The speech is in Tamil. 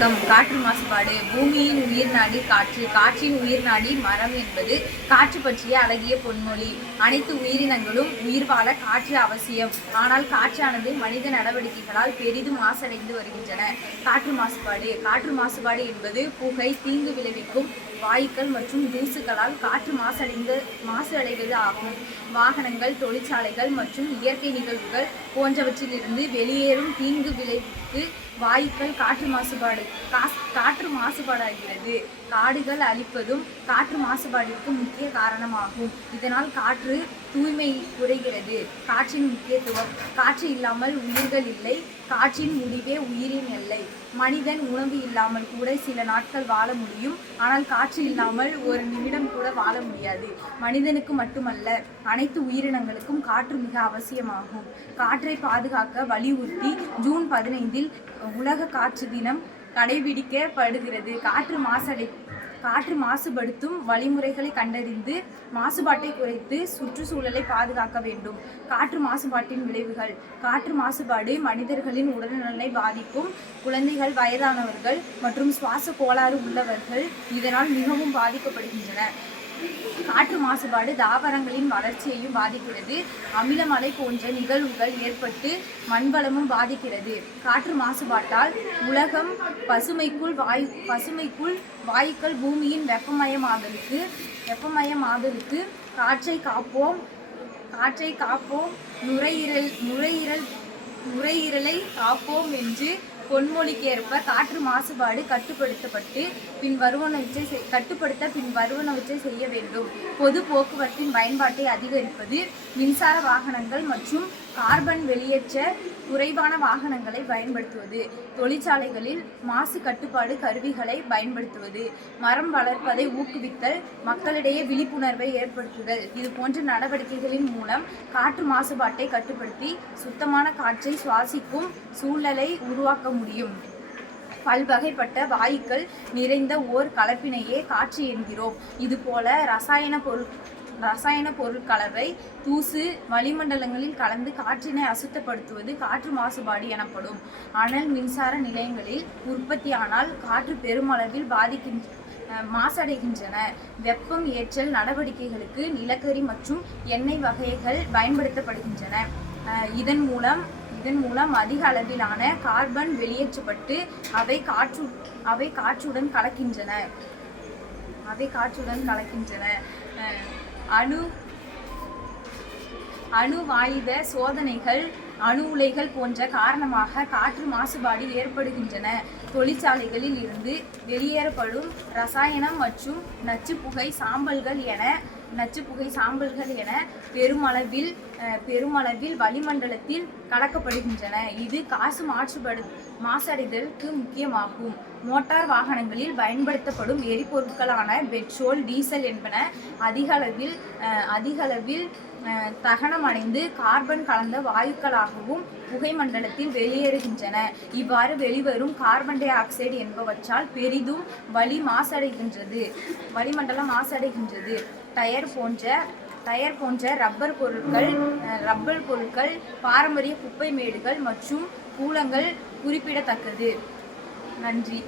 வணக்கம். காற்று மாசுபாடு. பூமியின் உயிர் நாடி காற்று, காற்றின் உயிர் நாடி மரம் என்பது காற்று பற்றிய அழகிய பொன்மொழி. அனைத்து உயிரினங்களும் உயிர் வாழ காற்று அவசியம். ஆனால் காற்றானது மனித நடவடிக்கைகளால் பெரிதும் மாசடைந்து வருகின்றன. காற்று மாசுபாடு. காற்று மாசுபாடு என்பது புகை, தீங்கு விளைவிக்கும் வாயுக்கள் மற்றும் தூசுகளால் காற்று மாசடைவது ஆகும். வாகனங்கள், தொழிற்சாலைகள் மற்றும் இயற்கை நிகழ்வுகள் போன்றவற்றிலிருந்து வெளியேறும் தீங்கு விளைவிக்கு வாயுக்கள் காற்று மாசுபாடாகிறது. காடுகள் அழிப்பதும் காற்று மாசுபாட்டிற்கு முக்கிய காரணமாகும். இதனால் காற்று தூய்மை குறைகிறது. காற்றின் முக்கியத்துவம். காற்று இல்லாமல் உயிர்கள் இல்லை. காற்றின் முடிவே உயிரின் எல்லை. மனிதன் உணவு இல்லாமல் கூட சில நாட்கள் வாழ முடியும். ஆனால் காற்று இல்லாமல் ஒரு நிமிடம் கூட வாழ முடியாது. மனிதனுக்கு மட்டுமல்ல, அனைத்து உயிரினங்களுக்கும் காற்று மிக அவசியமாகும். காற்றை பாதுகாக்க வலியுறுத்தி ஜூன் 15 உலக காற்று தினம் கடைபிடிக்கப்படுகிறது. காற்று மாசுபடுத்தும் வழிமுறைகளை கண்டறிந்து மாசுபாட்டை குறைத்து சுற்றுச்சூழலை பாதுகாக்க வேண்டும். காற்று மாசுபாட்டின் விளைவுகள். காற்று மாசுபாடு மனிதர்களின் உடல்நலனை பாதிக்கும். குழந்தைகள், வயதானவர்கள் மற்றும் சுவாச கோளாறு உள்ளவர்கள் இதனால் மிகவும் பாதிக்கப்படுகின்றனர். காற்று மாசுபாடு தாவரங்களின் வளர்ச்சியையும் பாதிக்கிறது. அமிலமழை போன்ற நிகழ்வுகள் ஏற்பட்டு மண்வளமும் பாதிக்கிறது. காற்று மாசுபாட்டால் உலகம் பசுமைக்குள் வாயுக்கள் பூமியின் வெப்பமயமாதலுக்கு காற்றை காப்போம் நுரையீரலை காப்போம் என்று பொன்மொழிக்கேற்ப காற்று மாசுபாடு கட்டுப்படுத்த பின் வருவனவற்றை செய்ய வேண்டும். பொது போக்குவரத்தின் பயன்பாட்டை அதிகரிப்பது, மின்சார வாகனங்கள் மற்றும் கார்பன் வெளியேற்ற குறைவான வாகனங்களை பயன்படுத்துவது, தொழிற்சாலைகளில் மாசு கட்டுப்பாடு கருவிகளை பயன்படுத்துவது, மரம் வளர்ப்பதை ஊக்குவித்தல், மக்களிடையே விழிப்புணர்வை ஏற்படுத்துதல் இது போன்ற நடவடிக்கைகளின் மூலம் காற்று மாசுபாட்டை கட்டுப்படுத்தி சுத்தமான காற்றை சுவாசிக்கும் சூழலை உருவாக்க முடியும். பல்வகைப்பட்ட வாயுக்கள் நிறைந்த ஓர் கலப்பினையே காற்று என்கிறோம். இதுபோல ரசாயன பொருட்கலவை, தூசு வளிமண்டலங்களில் கலந்து காற்றினை அசுத்தப்படுத்துவது காற்று மாசுபாடு எனப்படும். அனல் மின்சார நிலையங்களில் உற்பத்தியானால் காற்று பெருமளவில் மாசடைகின்றன. வெப்பம் ஏற்றல் நடவடிக்கைகளுக்கு நிலக்கரி மற்றும் எண்ணெய் வகைகள் பயன்படுத்தப்படுகின்றன. இதன் மூலம் அதிக அளவிலான கார்பன் வெளியேற்றப்பட்டு அவை காற்றுடன் கலக்கின்றன. அணு ஆயுத சோதனைகள், அணு உலைகள் போன்ற காரணமாக காற்று மாசுபாடு ஏற்படுகின்றன. தொழிற்சாலைகளில் இருந்து வெளியேறப்படும் ரசாயனம் மற்றும் நச்சுப்புகை சாம்பல்கள் என பெருமளவில் வளிமண்டலத்தில் கலக்கப்படுகின்றன. இது காற்று மாசடைதலுக்கு முக்கியமாகும். மோட்டார் வாகனங்களில் பயன்படுத்தப்படும் எரிபொருட்களான பெட்ரோல், டீசல் என்பன அதிகளவில் தகனமடைந்து கார்பன் கலந்த வாயுக்களாகவும் புகை மண்டலத்தில் வெளியேறுகின்றன. இவ்வாறு வெளிவரும் கார்பன் டை ஆக்சைடு என்பவற்றால் பெரிதும் வளிமண்டலம் மாசடைகின்றது. டயர் போன்ற ரப்பர் பொருட்கள், பாரம்பரிய குப்பை மேடுகள் மற்றும் கூலங்கள் குறிப்பிடத்தக்கது. நன்றி.